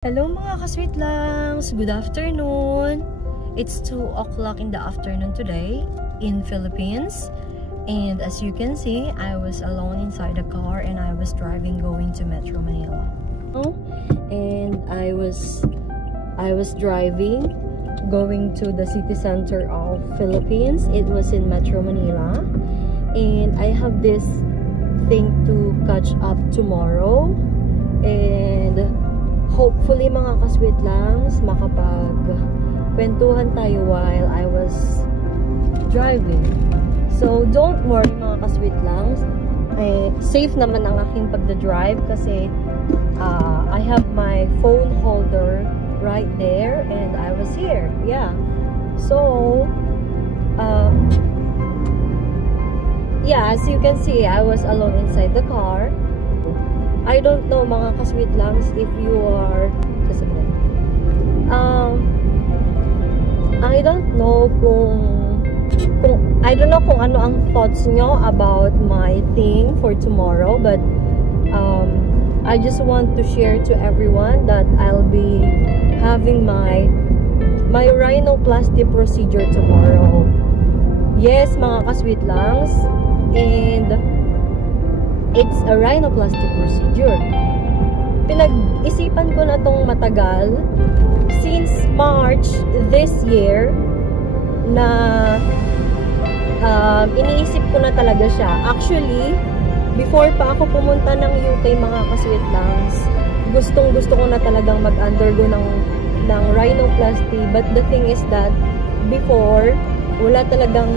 Hello mga ka-sweet langs! Good afternoon! It's 2 o'clock in the afternoon today in Philippines. And as you can see, I was alone inside the car and I was driving going to Metro Manila. And I was driving going to the city center of Philippines. It was in Metro Manila. And I have this thing to catch up tomorrow. And hopefully mga ka-sweet langs, makapag-kwentuhan tayo while I was driving. So don't worry mga ka-sweet langs, safe naman ang aking pagda-drive kasi I have my phone holder right there and I was here. Yeah. So yeah, as you can see, I was alone inside the car. I don't know mga ka-sweet langs if you are I don't know kung ano ang thoughts nyo about my thing for tomorrow, but I just want to share to everyone that I'll be having my rhinoplasty procedure tomorrow. Yes mga ka-sweet langs, and it's a rhinoplasty procedure. Pinag-isipan ko na tong matagal since March this year na iniisip ko na talaga siya. Actually, before pa ako pumunta ng UK mga ka-sweet langs, gustong-gusto ko na talagang mag-undergo ng rhinoplasty. But the thing is that before, wala talagang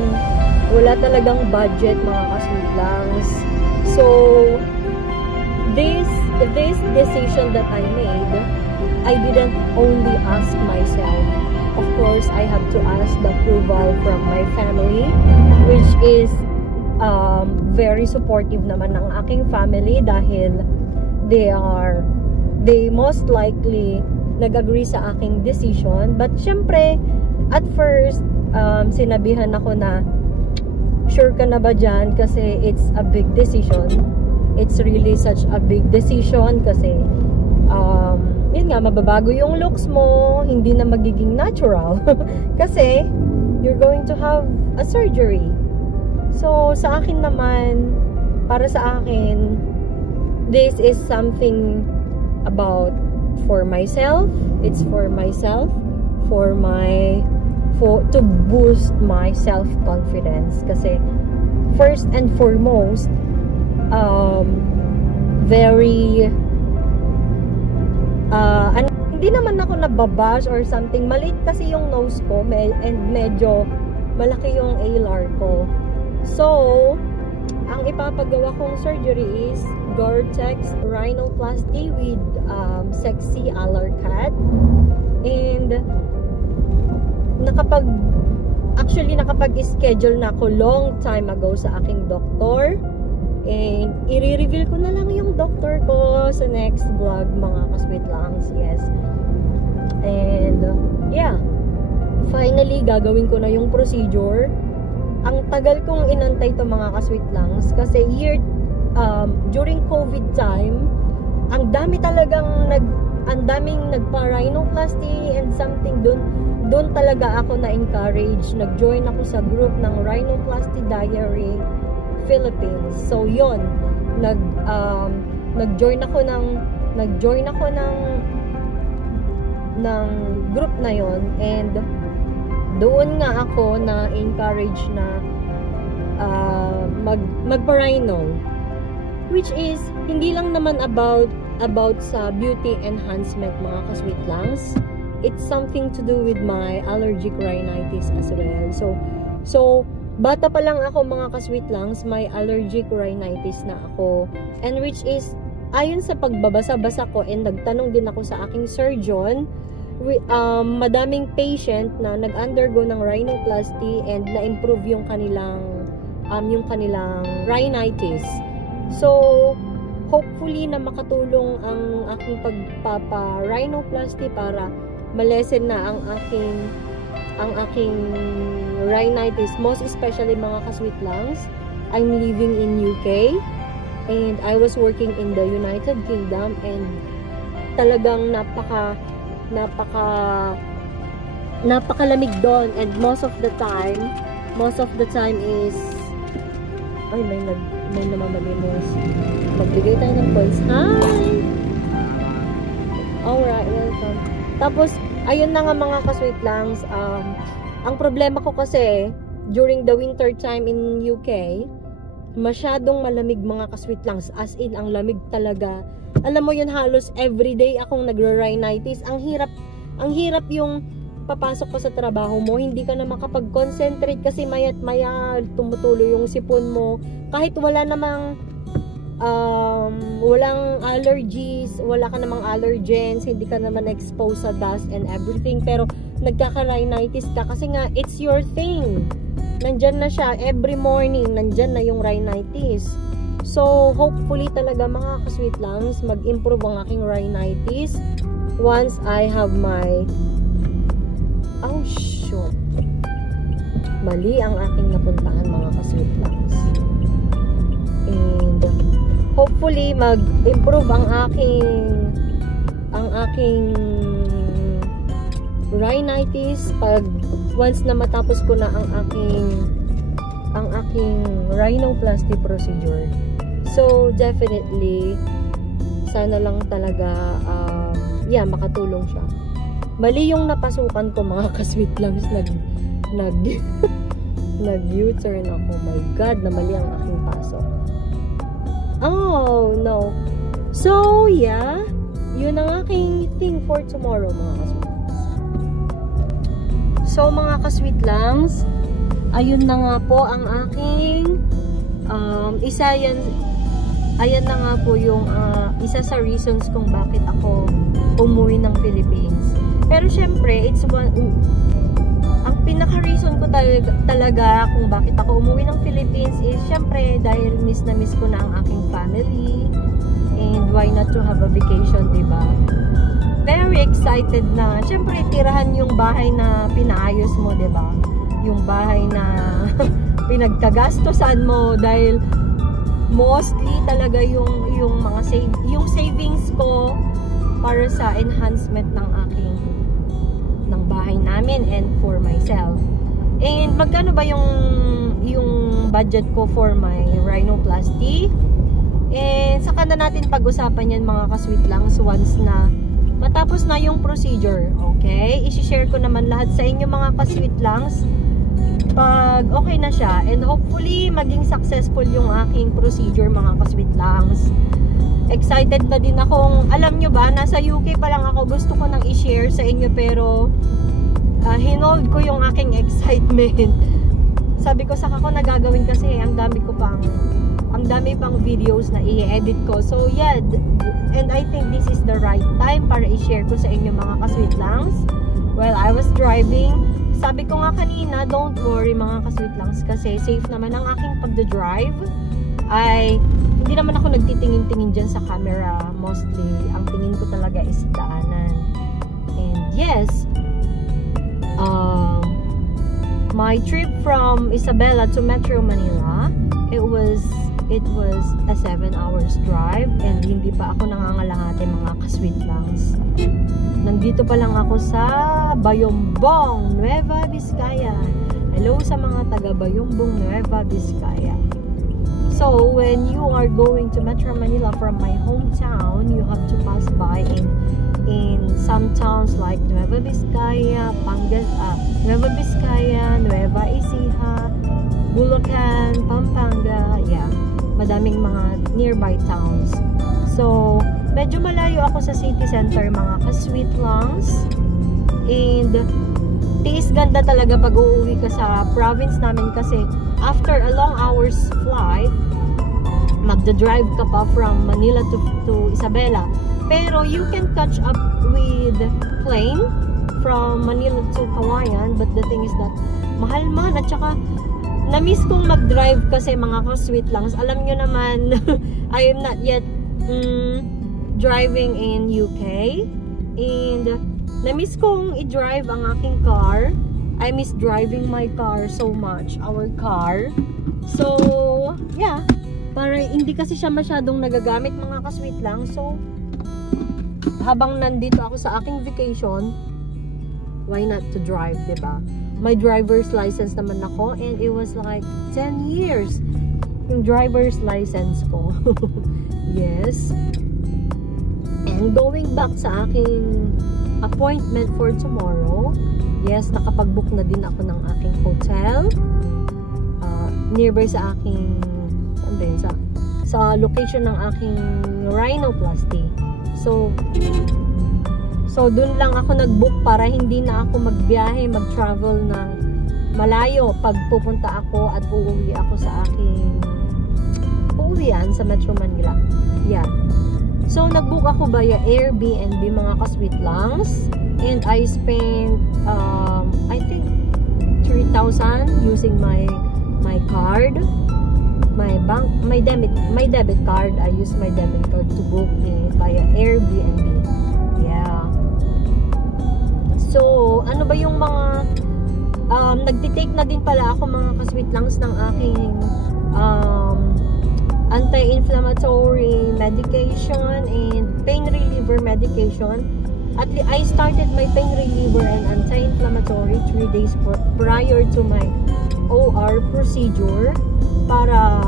budget mga ka-sweet langs. So this decision that I made, I didn't only ask myself. Of course, I have to ask the approval from my family, which is very supportive naman ng aking family dahil they most likely nag-agree sa aking decision. But syempre, at first, sinabihan ako na, sure ka na ba dyan? Kasi it's a big decision. It's really such a big decision kasi yun nga, mababago yung looks mo, hindi na magiging natural. Kasi you're going to have a surgery. So sa akin naman, para sa akin, this is something for myself. It's for myself, to boost my self-confidence. Kasi first and foremost, hindi naman ako nababash or something. Maliit kasi yung nose ko and medyo malaki yung alar ko. So ang ipapagawa kong surgery is Gore-Tex rhinoplasty with sexy alar cut. And nakapag-schedule na ako long time ago sa aking doktor. And i-reveal ko na lang yung doctor ko sa next vlog mga ka-sweet langs. Yes. And yeah, finally gagawin ko na yung procedure. Ang tagal kong inantay to mga ka-sweet langs kasi during COVID time, ang daming nagpa-rhinoplasty and something doon talaga ako na-encourage. Nag-join ako sa group ng Rhinoplasty Diary Philippines. So yon, nag-join ako ng group na yon, and doon nga ako na-encourage na magpa-rhino, which is hindi lang naman about sa beauty enhancement mga ka-sweet langs. It's something to do with my allergic rhinitis as well. So bata pa lang ako mga ka-sweet langs, may allergic rhinitis na ako. And which is, ayon sa pagbabasa-basa ko and nagtanong din ako sa aking surgeon, madaming patient na nag-undergo ng rhinoplasty and na-improve yung kanilang rhinitis. So hopefully na makatulong ang aking pagpapa-rhinoplasty para malesen na ang aking rhinitis, most especially mga ka-sweet langs. I'm living in UK and I was working in the United Kingdom, and talagang napakalamig doon, and most of the time is ay may namamalimos. Magbigay tayo ng calls. Hi! Alright, welcome. Tapos ayun na nga mga ka-sweet langs, ang problema ko kasi during the winter time in UK, masyadong malamig mga ka-sweet langs, as in ang lamig talaga. Alam mo yun, halos everyday akong nagro-rhinitis. Ang hirap yung papasok ka sa trabaho mo, hindi ka na makapag-concentrate kasi maya't maya tumutuloy yung sipon mo. Kahit wala namang walang allergies, wala ka namang allergens, hindi ka naman exposed sa dust and everything, pero nagkaka-rhinitis ka kasi nga it's your thing. Nandyan na siya, every morning nandyan na yung rhinitis. So hopefully talaga mga ka-sweet langs, mag-improve ang aking rhinitis once I have my oh shoot, mali ang aking napuntahan mga ka-sweet langs. And hopefully mag-improve ang aking rhinitis pag once na matapos ko na ang aking rhinoplasty procedure. So definitely sana lang talaga makatulong siya. Mali yung napasukan ko mga ka-sweet langs, nag-U-turn ako. My God, na mali ang aking pasok. Oh, no. So, yeah. Yun ang aking thing for tomorrow, mga ka-sweet langs. So, mga ka-sweet langs, ayun na nga po ang aking ayan na nga po yung isa sa reasons kung bakit ako umuwi ng Philippines. Pero syempre, ang pinaka-reason ko talaga kung bakit ako umuwi ng Philippines is syempre dahil miss na miss ko na ang aking family, and why not to have a vacation, diba? Very excited na syempre tirahan yung bahay na pinaayos mo, diba? Yung bahay na pinagkagastosan mo dahil mostly talaga yung mga savings ko para sa enhancement ng bahay namin and for myself. And magkano ba yung budget ko for my rhinoplasty? And saka na natin pag-usapan yan mga ka-sweet langs once na matapos na yung procedure. Okay? I-share ko naman lahat sa inyo mga ka-sweet langs pag okay na siya, and hopefully maging successful yung aking procedure mga ka-sweet langs. Excited na din akong, alam nyo ba, nasa UK pa lang ako, gusto ko nang i-share sa inyo pero hinold ko yung aking excitement. Sabi ko, saka ko nagagawin kasi ang dami pang videos na i-edit ko. So yeah, and I think this is the right time para i-share ko sa inyo mga ka-sweet langs. While I was driving, sabi ko nga kanina, don't worry mga ka-sweet langs kasi safe naman ang aking pagdadrive. Hindi naman ako nagtitingin-tingin dyan sa camera. Mostly, ang tingin ko talaga is daanan. And yes, my trip from Isabela to Metro Manila, it was a 7 hours drive, and hindi pa ako nangangalahati mga ka-sweet langs. Nandito pa lang ako sa Bayombong, Nueva Vizcaya. Hello sa mga taga Bayombong, Nueva Vizcaya. So, when you are going to Metro Manila from my hometown, you have to pass by in some towns like Nueva Vizcaya, Nueva Vizcaya, Nueva Ecija, Bulacan, Pampanga, yeah. Madaming mga nearby towns. So, medyo malayo ako sa city center mga ka-sweet langs. And tiis ganda talaga pag uuwi ka sa province namin kasi after a long hours flight, magda-drive ka pa from Manila to Isabela. Pero you can catch up with plane from Manila to Kawayan, but the thing is that mahal man, at saka na-miss kong mag-drive kasi mga ka-sweet langs. Alam nyo naman, I am not yet driving in UK, and na-miss kong i-drive ang aking car. I miss driving my car so much, our car. So, yeah, para hindi kasi siya masyadong nagagamit mga ka-sweet lang. So, habang nandito ako sa aking vacation, why not to drive, diba? May driver's license naman ako, and it was like 10 years yung driver's license ko. Yes. And going back sa aking appointment for tomorrow, yes, nakapag-book na din ako ng aking hotel nearby sa aking sa location ng aking rhinoplasty. So dun lang ako nag-book para hindi na ako magbiyahe, mag-travel ng malayo pag pupunta ako at uuwi ako sa aking uuwian sa Metro Manila. Yeah. So nag-book ako via Airbnb, mga ka-sweet langs, and I spent I think 3,000 using my card, my debit card. I use my debit card to book via Airbnb. Yeah. So ano ba yung mga nagtitake na din pala ako, mga ka-sweet langs, ng aking anti-inflammatory medication and pain reliever medication. At I started my pain reliever and anti-inflammatory 3 days prior to my OR procedure para,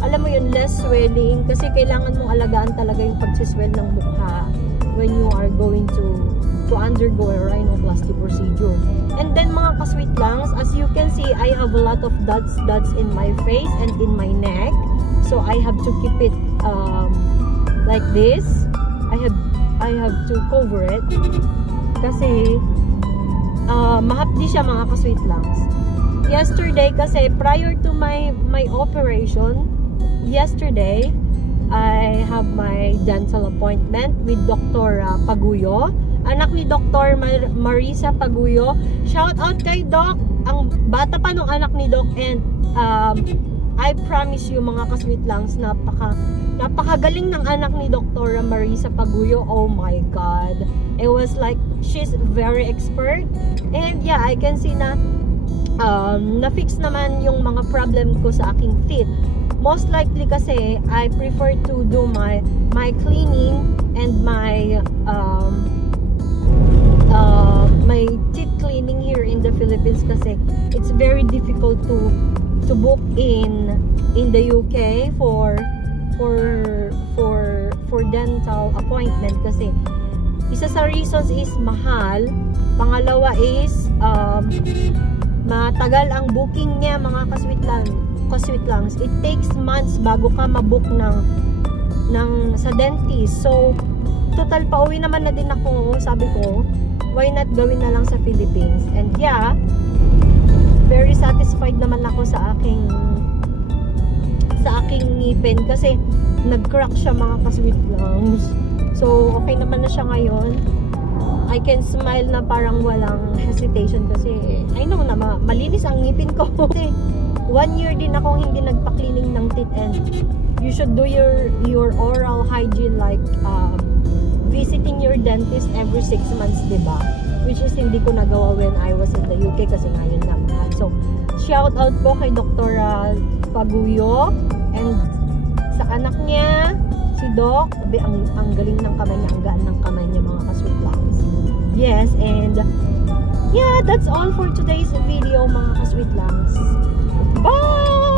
alam mo yun, less swelling, kasi kailangan mong alagaan talaga yung pagsiswell ng mukha when you are going to undergo a rhinoplasty procedure. And then, mga ka-sweet langs, as you can see, I have a lot of dots in my face and in my neck. So I have to keep it like this. I have to cover it kasi mahapdi siya, mga ka-sweet langs. Yesterday kasi, prior to my operation, yesterday I have my dental appointment with Dr. Paguyo, anak ni Dr. Marisa Paguyo. Shout out kay Doc, ang bata pa nung anak ni Doc, and I promise you, mga ka-sweet langs, napakagaling ng anak ni Dr. Marisa Paguyo. Oh my God. It was like, she's very expert. And yeah, I can see na na-fix naman yung mga problem ko sa aking teeth. Most likely kasi, I prefer to do my cleaning and my teeth cleaning here in the Philippines kasi it's very difficult to book in the UK for dental appointment kasi isa sa reasons is mahal, pangalawa is matagal ang booking niya, mga ka-sweet langs. It takes months bago ka mabook ng sa dentist. So total pauwi naman na din ako, sabi ko why not gawin na lang sa Philippines. And yeah, very satisfied naman ako sa aking ngipin kasi nag-crack siya, mga ka-sweet langs. So okay naman na siya ngayon. I can smile na parang walang hesitation kasi I know na malinis ang ngipin ko. Kasi 1 year din akong hindi nagpa-cleaning ng teeth, and you should do your oral hygiene like visiting your dentist every 6 months, diba? Which is hindi ko nagawa when I was in the UK kasi ngayon lang. So, shout out po kay Dr. Paguyo and sa anak niya, si Doc. Ang galing ng kamay niya, ang gaan ng kamay niya, mga ka-sweet langs. Yes, and yeah, that's all for today's video, mga ka-sweet langs. Bye!